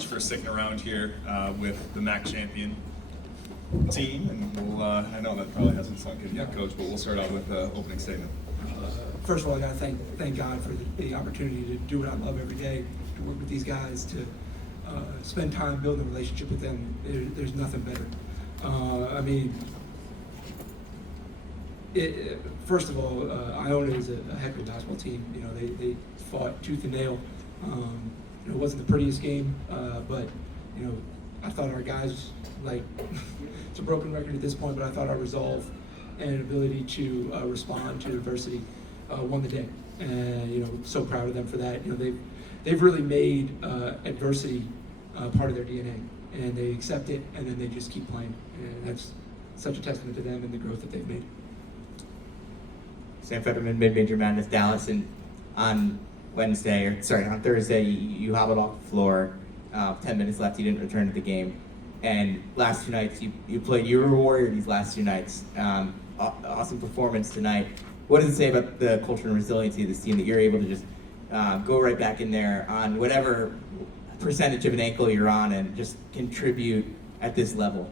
For sticking around here with the MAAC champion team, and we'll, I know that probably hasn't sunk in yet, Coach, but we'll start out with the opening statement. First of all, I got to thank God for the opportunity to do what I love every day, to work with these guys, to spend time building a relationship with them. There's nothing better. First of all, Iona is a heck of a basketball team. You know, they fought tooth and nail. It wasn't the prettiest game, but you know, I thought our guys, like, it's a broken record at this point, but I thought our resolve and ability to respond to adversity won the day. And you know, so proud of them for that. You know, they've really made adversity part of their DNA, and they accept it, and then they just keep playing. And that's such a testament to them and the growth that they've made. Sam Fetterman, Mid-Major Madness, Dallas, and on Thursday, you hobbled off the floor, 10 minutes left, you didn't return to the game. And last 2 nights, you played, you were a warrior these last 2 nights. Awesome performance tonight. What does it say about the culture and resiliency of this team that you're able to just go right back in there on whatever percentage of an ankle you're on and just contribute at this level?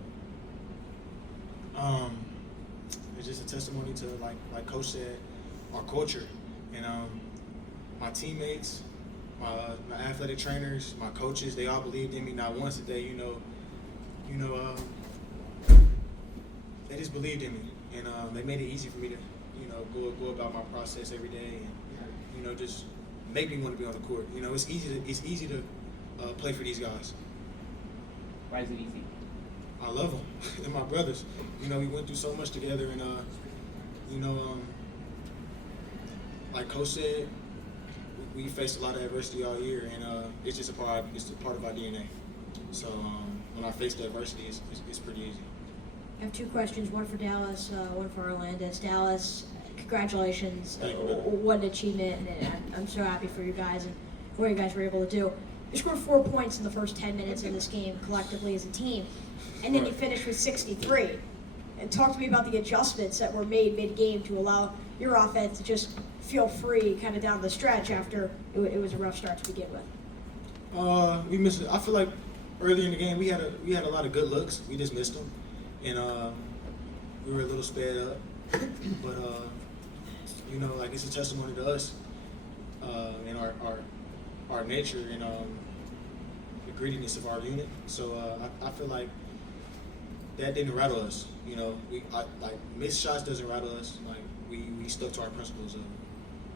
It's just a testimony to, like Coach said, our culture. And my teammates, my athletic trainers, my coaches, they all believed in me. Not once a day, they just believed in me, and they made it easy for me to, go about my process every day, and just make me want to be on the court. It's easy to play for these guys. Why is it easy? I love them. They're my brothers. We went through so much together, and like Coach said, we faced a lot of adversity all year, and it's just a part of our DNA. So when I face the adversity, it's pretty easy. I have 2 questions, one for Dallas, one for Arlandus. Dallas, congratulations. Thank you. What an achievement, and I'm so happy for you guys and what you guys were able to do. You scored 4 points in the first 10 minutes of this game collectively as a team, and then you finished with 63. And talk to me about the adjustments that were made mid-game to allow your offense to just feel free kind of down the stretch after it was a rough start to begin with. We missed it. I feel like early in the game we had a lot of good looks. We just missed them, and we were a little sped up. But like, it's a testimony to us and our nature and the grittiness of our unit. So I feel like that didn't rattle us. Missed shots doesn't rattle us. Like, we stuck to our principles of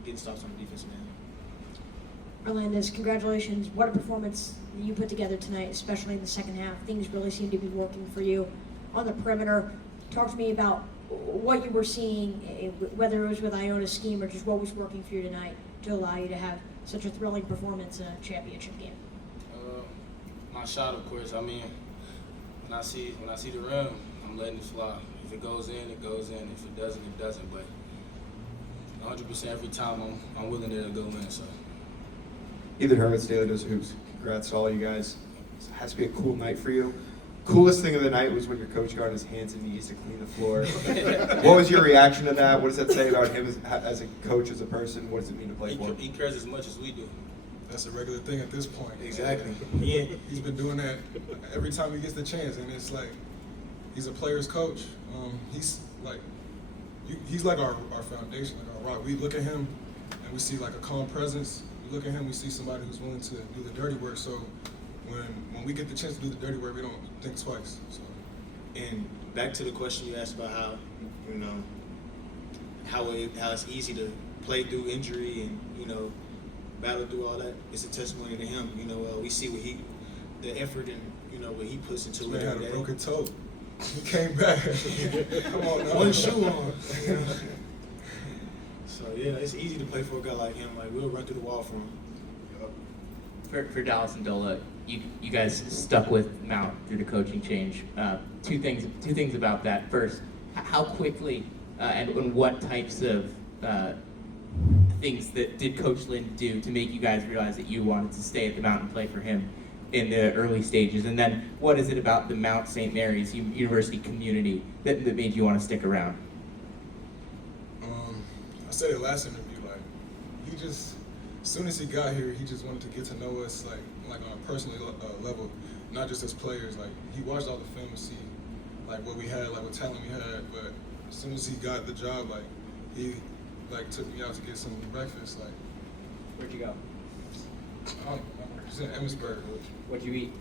getting stops on the defensive end. Arlandus, congratulations. What a performance you put together tonight, especially in the second half. Things really seem to be working for you on the perimeter. Talk to me about what you were seeing, whether it was with Iona's scheme or just what was working for you tonight to allow you to have such a thrilling performance in a championship game. My shot, of course. I mean, when I see the rim, I'm letting it fly. If it goes in, it goes in. If it doesn't, it doesn't. But 100% every time, I'm willing to go in. So. Ethan Hurwitz, Daily Dose of Hoops. Congrats to all you guys. It has to be a cool night for you. Coolest thing of the night was when your coach got on his hands and knees to clean the floor. What was your reaction to that? What does that say about him as a coach, as a person? What does it mean to play for him? He cares as much as we do. That's a regular thing at this point. Exactly. Yeah. He's been doing that every time he gets the chance, and it's like he's a player's coach. He's like our foundation, like our rock. We look at him and we see like a calm presence. We look at him, we see somebody who's willing to do the dirty work. So when we get the chance to do the dirty work, we don't think twice. So. And back to the question you asked about how it's easy to play through injury and battle through all that. It's a testimony to him. We see the effort and what he puts into it. He had a broken toe. He came back. Come on now. One shoe on. So yeah, it's easy to play for a guy like him. Like, we'll run through the wall for him. For Dallas and Dola, you guys stuck with Mount through the coaching change. Two things about that. First, how quickly and what types of things that did Coach Lind do to make you guys realize that you wanted to stay at the Mount and play for him in the early stages? And then what is it about the Mount St. Mary's University community that made you want to stick around? I said it last interview, like, he just, as soon as he got here, he just wanted to get to know us. Like, like on a personal level, not just as players. Like he watched all the film to see like what we had, like what talent we had. But as soon as he got the job, like he like took me out to get some breakfast. Like Where'd you go? I don't know, it's in Emmitsburg. What'd you eat?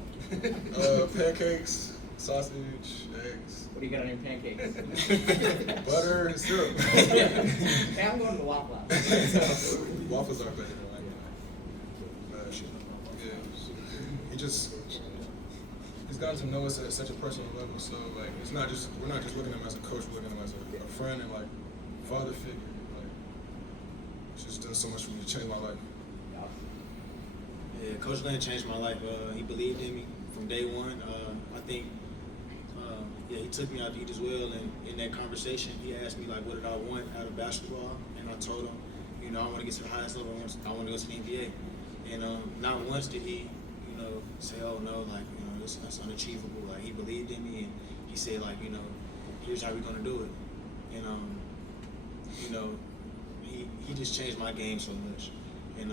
Pancakes, sausage, eggs, What do you got on your pancakes? butter, and syrup. Hey, I'm going to the Waffle House. Waffles are better than yeah, he's gotten to know us at such a personal level. So like, we're not just looking at him as a coach, we're looking at him as a friend and like father figure. Like, it's just done so much for me to change my life. Yeah, Coach Lind changed my life. He believed in me from day one. I think, he took me out to eat as well. And in that conversation, he asked me like, what did I want out of basketball? And I told him, I want to get to the highest level. I want to go to the NBA. And not once did he, say, oh no, like, that's unachievable. Like he believed in me, and he said like, here's how we're gonna do it. And he just changed my game so much. And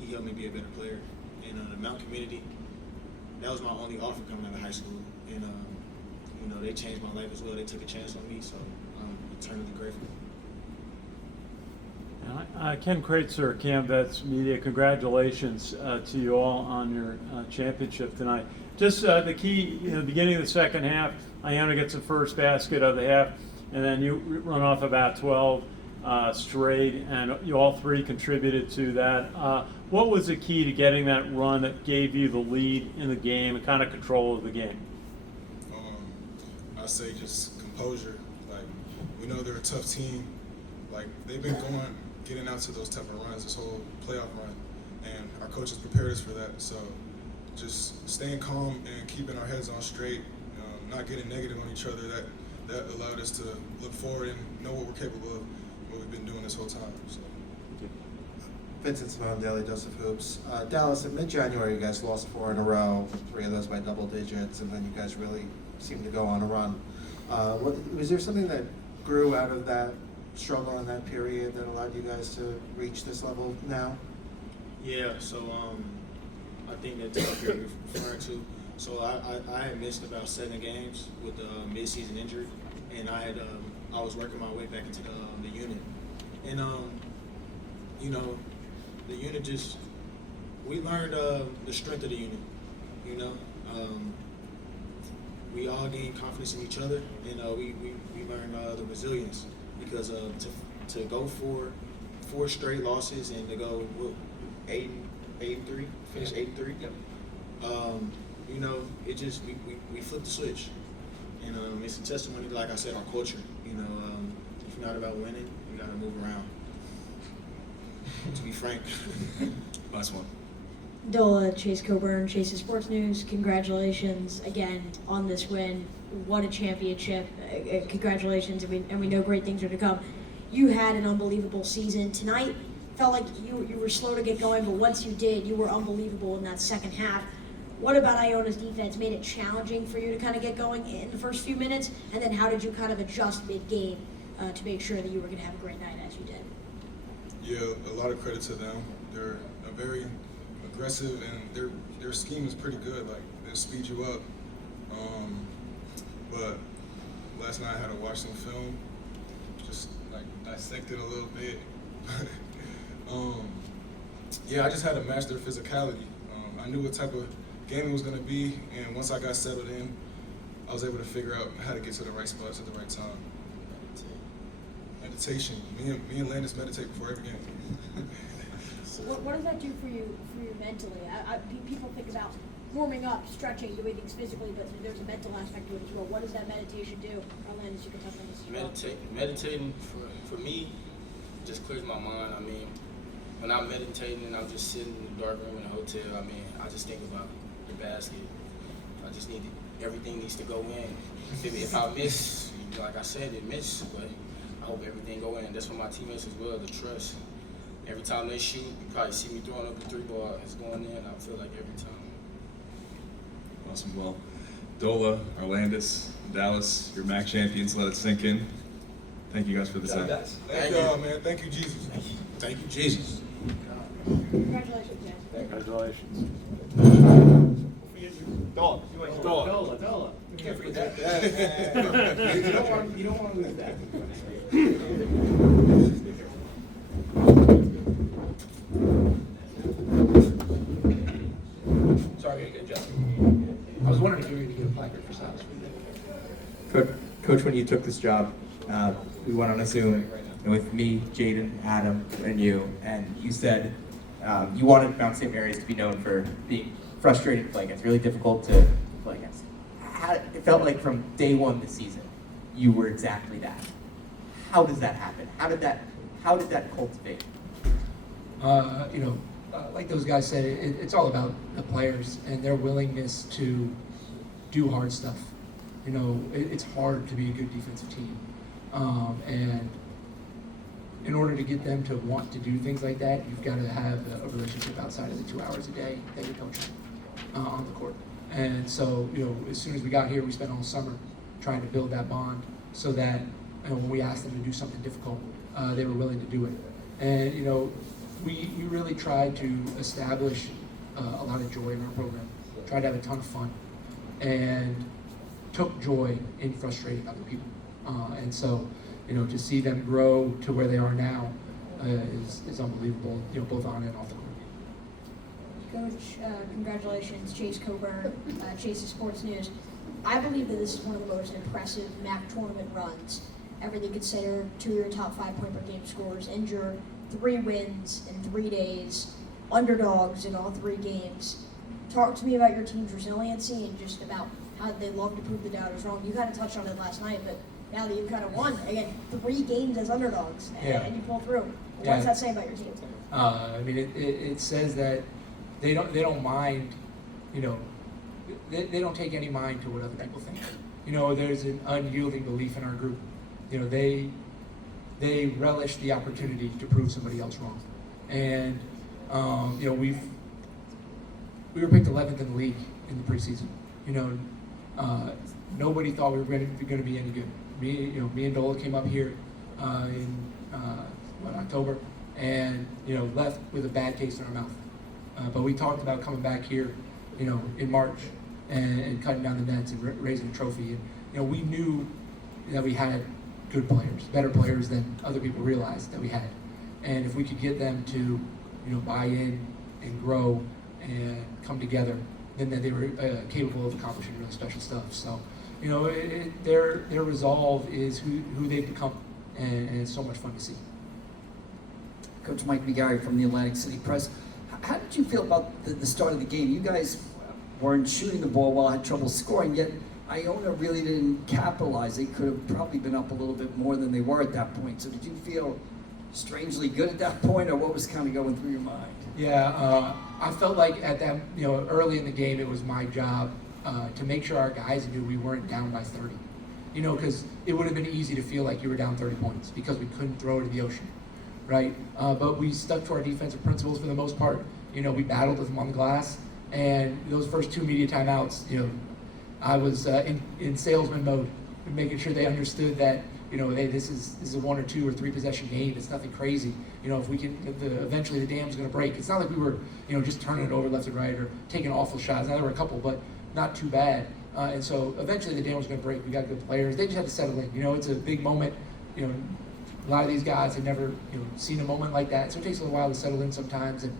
he helped me be a better player. And the Mount community, that was my only offer coming out of high school. And they changed my life as well. They took a chance on me, so I'm eternally grateful. Ken Kraetzer, Canvets Media, congratulations to you all on your championship tonight. Just the key, the beginning of the second half, Iona gets the first basket of the half, and then you run off about 12 straight, and you all three contributed to that. What was the key to getting that run that gave you the lead in the game and kind of control of the game? I say just composure. Like, we know they're a tough team. Like, they've been getting out to those type of runs, this whole playoff run, and our coaches prepared us for that. So just staying calm and keeping our heads on straight, not getting negative on each other, that allowed us to look forward and know what we're capable of, what we've been doing this whole time. So. Vincent Simone, Daily Dose of Hoops. Dallas, in mid-January, you guys lost 4 in a row, 3 of those by double digits, and then you guys really seemed to go on a run. Was there something that grew out of that struggle in that period that allowed you guys to reach this level now? Yeah, so I think that time period you're referring to. So I had missed about 7 games with the mid-season injury, and I was working my way back into the unit, and the unit we learned the strength of the unit. We all gained confidence in each other, and we learned the resilience, because to go for 4 straight losses and to go 8-3, finish 8-3. Yep. It just we flipped the switch, and it's a testimony, like I said, our culture. If you're not about winning, you got to move around. To be frank. Last one. Dola, Chase Coburn, Chase's Sports News, congratulations again on this win. What a championship. Congratulations, and we know great things are to come. You had an unbelievable season. Tonight felt like you were slow to get going, but once you did, you were unbelievable in that second half. What about Iona's defense made it challenging for you to kind of get going in the first few minutes? And then how did you kind of adjust mid-game to make sure that you were going to have a great night as you did? Yeah, a lot of credit to them. They're a very aggressive, and their scheme is pretty good. Like, they'll speed you up. But last night I had to watch some film, just like dissect it a little bit. I just had to match their physicality. I knew what type of game it was going to be, and once I got settled in, I was able to figure out how to get to the right spots at the right time. Meditation. Me and Landis meditate before every game. What does that do for you mentally? People think about warming up, stretching, doing things physically, but there's a mental aspect to it as well. What does that meditation do? Arlandus, you can touch on this as well. Meditating for me just clears my mind. I mean, when I'm meditating and I'm just sitting in the dark room in a hotel, I just think about the basket. I just everything needs to go in. If I miss, like I said, it miss, but I hope everything go in. That's for my teammates as well, the trust. Every time they shoot, you probably see me throwing up the 3-ball. It's going in. I feel like every time. Awesome. Well, Dola, Arlandus, Dallas, you're MAAC champions. Let it sink in. Thank you guys for the time. Thank y'all, man. Thank you, Jesus. Thank you, Jesus. Congratulations, guys. Congratulations. Dola. You can't forget that. You don't want to lose that. Sorry, I gotta get adjusted. I was wondering if you were going to get a placard for Silas. Coach, when you took this job, we went on a Zoom with me, Jaden, Adam, and you said you wanted Mount St. Mary's to be known for being frustrating to play against, really difficult to play against. It felt like from day one this season, you were exactly that. How does that happen? How did that cultivate? Like those guys said, it's all about the players and their willingness to do hard stuff. It's hard to be a good defensive team. And in order to get them to want to do things like that, you've got to have a relationship outside of the 2 hours a day that you're coaching on the court. And so, as soon as we got here, we spent all summer trying to build that bond so that when we asked them to do something difficult, they were willing to do it. And, we really tried to establish a lot of joy in our program, tried to have a ton of fun, and took joy in frustrating other people. And so, to see them grow to where they are now is unbelievable, both on and off the court. Coach, congratulations, Chase Coburn, Chase's Sports News. I believe that this is one of the most impressive MAAC tournament runs. Everything considered, 2 of your top 5 point per game scorers injured, 3 wins in 3 days, underdogs in all 3 games. Talk to me about your team's resiliency and just about how they love to prove the doubters wrong. You kind of touched on it last night, but now that you've kind of won, again, 3 games as underdogs, and you pull through. What does that say about your team? It says that they don't mind, they don't take any mind to what other people think. There's an unyielding belief in our group. They relish the opportunity to prove somebody else wrong. And, we were picked 11th in the league in the preseason. Nobody thought we were going to be any good. Me and Dola came up here in October, and left with a bad taste in our mouth. But we talked about coming back here, in March, and cutting down the nets and raising a trophy. And we knew that we had good players, better players than other people realized that we had. And if we could get them to, buy in and grow and come together, then they were capable of accomplishing really special stuff. So, their resolve is who they've become, and it's so much fun to see. Coach Mike McGarry from the Atlantic City Press. How did you feel about the start of the game? You guys weren't shooting the ball well, had trouble scoring, yet Iona really didn't capitalize. They could have probably been up a little bit more than they were at that point. So did you feel strangely good at that point, or what was kind of going through your mind? Yeah, I felt like at that, early in the game, it was my job to make sure our guys knew we weren't down by 30. Because it would have been easy to feel like you were down 30 points because we couldn't throw it in the ocean, right? But we stuck to our defensive principles for the most part. We battled with them on the glass, and those first 2 media timeouts, I was in salesman mode, making sure they understood that, hey, this is a 1 or 2 or 3 possession game. It's nothing crazy. If we can, eventually the dam's going to break. It's not like we were, just turning it over left and right or taking awful shots. Now there were a couple, but not too bad. And so eventually the dam was going to break. We got good players. They just had to settle in. It's a big moment. A lot of these guys had never, seen a moment like that. So it takes a little while to settle in sometimes. And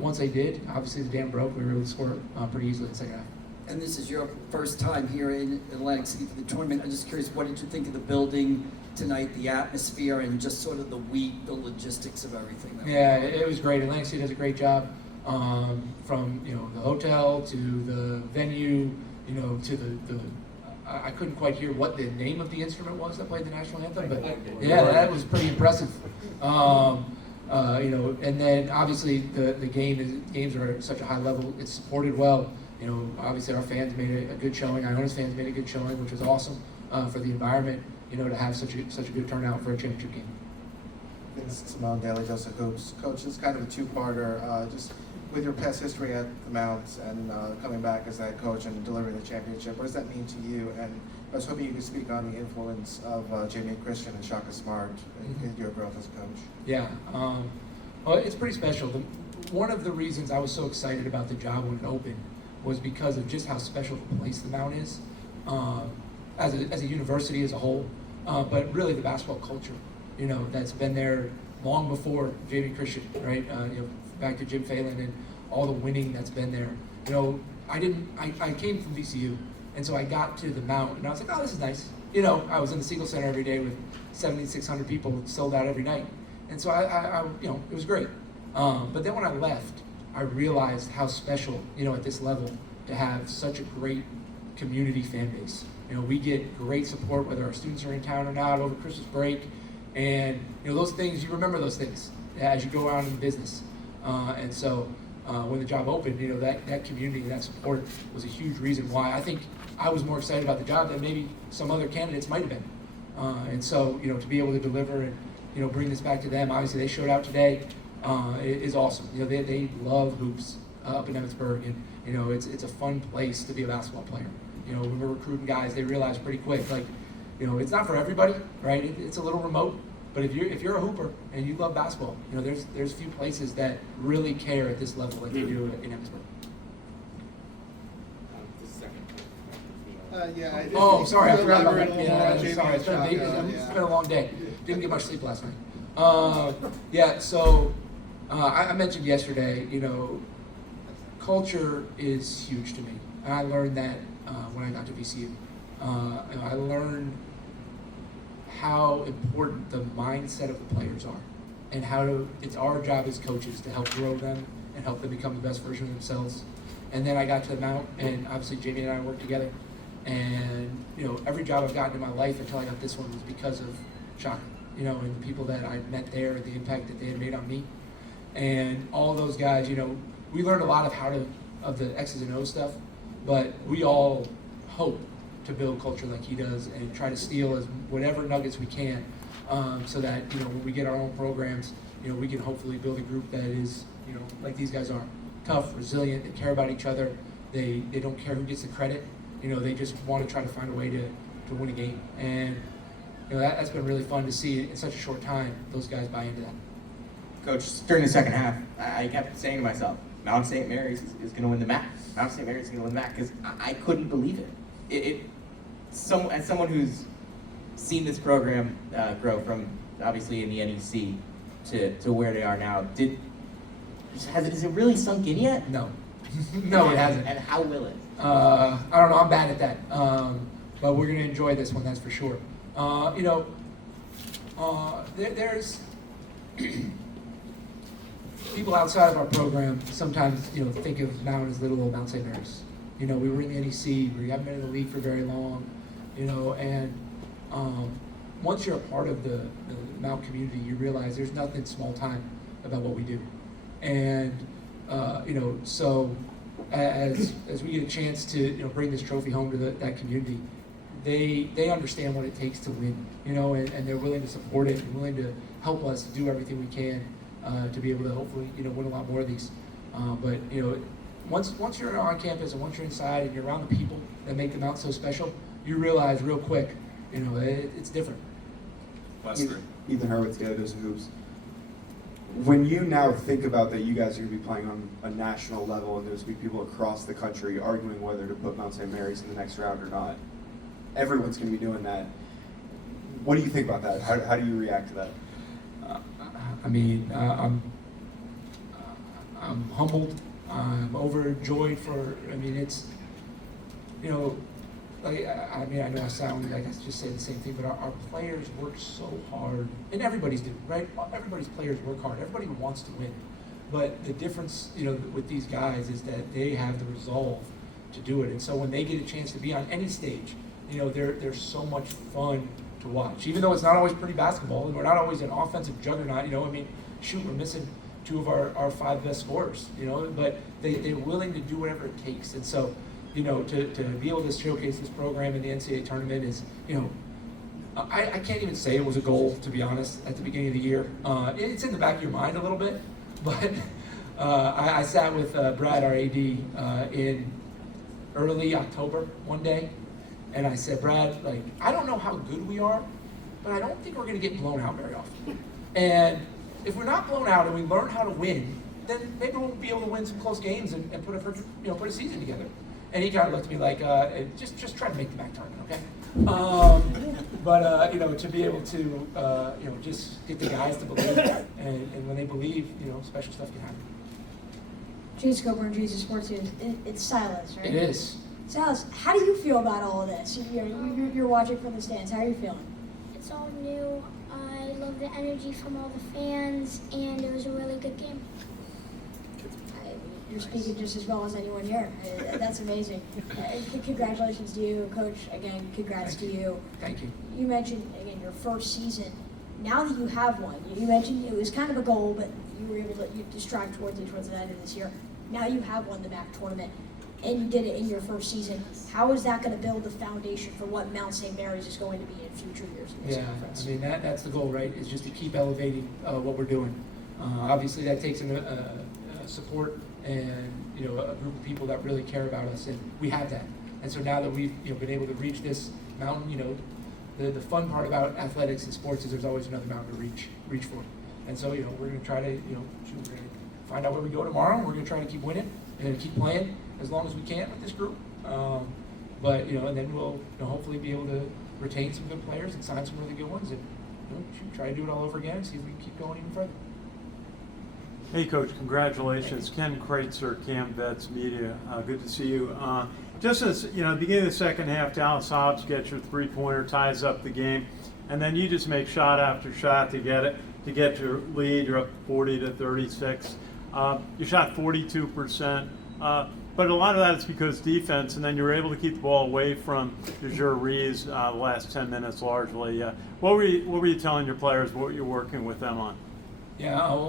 once they did, obviously the dam broke. We were able to score pretty easily in the second half. And this is your first time here in Atlantic City for the tournament. I'm just curious, what did you think of the building tonight, the atmosphere, and just sort of the week, the logistics of everything? Yeah, it was great. Atlantic City does a great job, from the hotel to the venue, to the I couldn't quite hear what the name of the instrument was that played the national anthem, but yeah, that was pretty impressive. And then obviously the games are at such a high level. It's supported well. Obviously our fans made a good showing. Iona's fans made a good showing, which was awesome for the environment. To have such a good turnout for a championship game. Vince Simone, Daily Dose of Hoops. Coach, it's kind of a 2-parter. Just with your past history at the Mounts and coming back as that coach and delivering the championship, what does that mean to you? And I was hoping you could speak on the influence of Jamie Christian and Shaka Smart in your growth as a coach. Yeah, well, it's pretty special. one of the reasons I was so excited about the job when it opened was because of just how special a place the Mount is, as a university as a whole, but really the basketball culture, that's been there long before Jamie Christian, right? Back to Jim Phelan and all the winning that's been there. I came from VCU, and so I got to the Mount, and I was like, oh, this is nice. I was in the Siegel Center every day with 7,600 people, sold out every night, and so I it was great. But then when I left, I realized how special, at this level, to have such a great community fan base. We get great support whether our students are in town or not over Christmas break, and those things, you remember those things as you go around in business. And so when the job opened, that community, that support was a huge reason why I think I was more excited about the job than maybe some other candidates might have been. And so to be able to deliver and bring this back to them, obviously they showed out today, is awesome. They love hoops up in Emmitsburg, and it's a fun place to be a basketball player. When we're recruiting guys, they realize pretty quick, it's not for everybody, right? It's a little remote, but if you're a hooper and you love basketball, there's few places that really care at this level like they do in Emmitsburg. Oh, sorry, I forgot about that. Yeah, sorry, it's been a long day. Didn't get much sleep last night. So I mentioned yesterday, culture is huge to me. And I learned that when I got to VCU. I learned how important the mindset of the players are, and it's our job as coaches to help grow them and help them become the best version of themselves. And then I got to the Mount, and obviously Jamie and I worked together. And every job I've gotten in my life until I got this one was because of Shaka, and the people that I met there, the impact that they had made on me, and all those guys. We learned a lot of the X's and O's stuff, but we all hope to build culture like he does and try to steal as whatever nuggets we can, so that when we get our own programs, we can hopefully build a group that is like these guys are, tough, resilient, they care about each other, they don't care who gets the credit. They just want to try to find a way to win a game. And that's been really fun to see in such a short time, those guys buy into that. Coach, during the second half, I kept saying to myself, Mount St. Mary's is going to win the MAAC. Mount St. Mary's is going to win the MAAC, because I couldn't believe it. As someone who's seen this program grow from obviously in the NEC to where they are now, has it really sunk in yet? No. No, it hasn't. And how will it? I don't know. I'm bad at that. But we're going to enjoy this one, that's for sure. There's people outside of our program sometimes, think of Mount as little old Mount St. Mary's. We were in the NEC, we haven't been in the league for very long, and once you're a part of the Mount community, you realize there's nothing small time about what we do. And, so as we get a chance to, bring this trophy home to that community, they understand what it takes to win, and they're willing to support it and willing to help us do everything we can to be able to hopefully, win a lot more of these. But once you're on campus and once you're inside and you're around the people that make the Mount so special, you realize real quick, it's different. Last three. Ethan Hurwitz, Cadets Hoops. When you now think about that you guys are going to be playing on a national level and there's going to be people across the country arguing whether to put Mount St. Mary's in the next round or not, everyone's going to be doing that. What do you think about that? How do you react to that? I'm humbled. I'm overjoyed it's, I know I sound like I just say the same thing, but our players work so hard, and everybody's do, right? Everybody's players work hard. Everybody wants to win, but the difference, with these guys is that they have the resolve to do it, and so when they get a chance to be on any stage, they're so much fun to watch. Even though it's not always pretty basketball, and we're not always an offensive juggernaut. We're missing two of our five best scorers. But they're willing to do whatever it takes, and so. To be able to showcase this program in the NCAA tournament is, I can't even say it was a goal, to be honest, at the beginning of the year. It's in the back of your mind a little bit, but I sat with Brad, our AD, in early October one day, and I said, Brad, I don't know how good we are, but I don't think we're going to get blown out very often. And if we're not blown out and we learn how to win, then maybe we'll be able to win some close games and put a season together. And he kind of looked at me like, just try to make the MAAC tournament, okay? But to be able to just get the guys to believe it, and when they believe, special stuff can happen. Jesus Coburn, Jesus Sports News. It's Silas, right? It is. Silas, how do you feel about all of this? You're watching from the stands. How are you feeling? It's all new. I love the energy from all the fans, and it was a really good game. You're speaking just as well as anyone here. That's amazing. Congratulations to you, Coach. Again, congrats to you. Thank you. You mentioned, again, your first season. Now that you have one, you mentioned it was kind of a goal, but you were able to strive towards the end of this year. Now you have won the MAAC tournament, and you did it in your first season. How is that going to build the foundation for what Mount St. Mary's is going to be in future years in this conference? I mean, that's the goal, right? Is just to keep elevating what we're doing. Obviously, that takes support and a group of people that really care about us, and we have that. And so now that we've been able to reach this mountain, the fun part about athletics and sports is there's always another mountain to reach for. And so we're going to try to we're going to find out where we go tomorrow. We're going to try to keep winning and keep playing as long as we can with this group. But and then we'll hopefully be able to retain some good players and sign some really good ones, and try to do it all over again and see if we can keep going even further. Hey, Coach, congratulations. Ken Kraetzer, Cadets Media. Good to see you. Just as, beginning of the second half, Dallas Hobbs gets your three-pointer, ties up the game, and then you just make shot after shot to get your lead. You're up 40-36. You shot 42%. But a lot of that is because defense, and then you were able to keep the ball away from the juries the last 10 minutes largely. What were you telling your players, what you're working with them on? Yeah,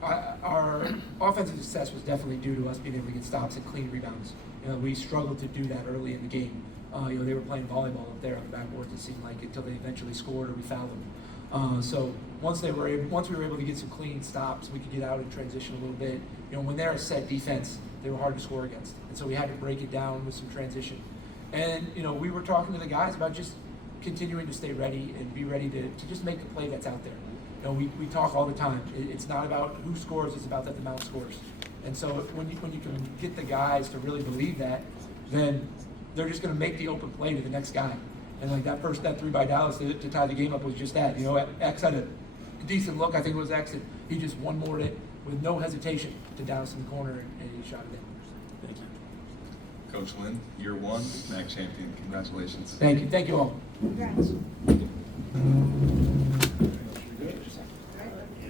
our offensive success was definitely due to us being able to get stops and clean rebounds. We struggled to do that early in the game. They were playing volleyball up there on the backboards, it seemed like, until they eventually scored or we fouled them. So once we were able to get some clean stops, we could get out and transition a little bit. When they're a set defense, they were hard to score against, and so we had to break it down with some transition. And we were talking to the guys about just continuing to stay ready and be ready to just make the play that's out there. We talk all the time. It's not about who scores; it's about that the Mount scores. And so when you can get the guys to really believe that, then they're just going to make the open play to the next guy. And like that three by Dallas to tie the game up was just that. X had a decent look. I think it was X. And he just one-moored it with no hesitation to Dallas in the corner, and he shot it in. Thank you. Coach Lind, year one, MAAC champion. Congratulations. Thank you all. Congrats.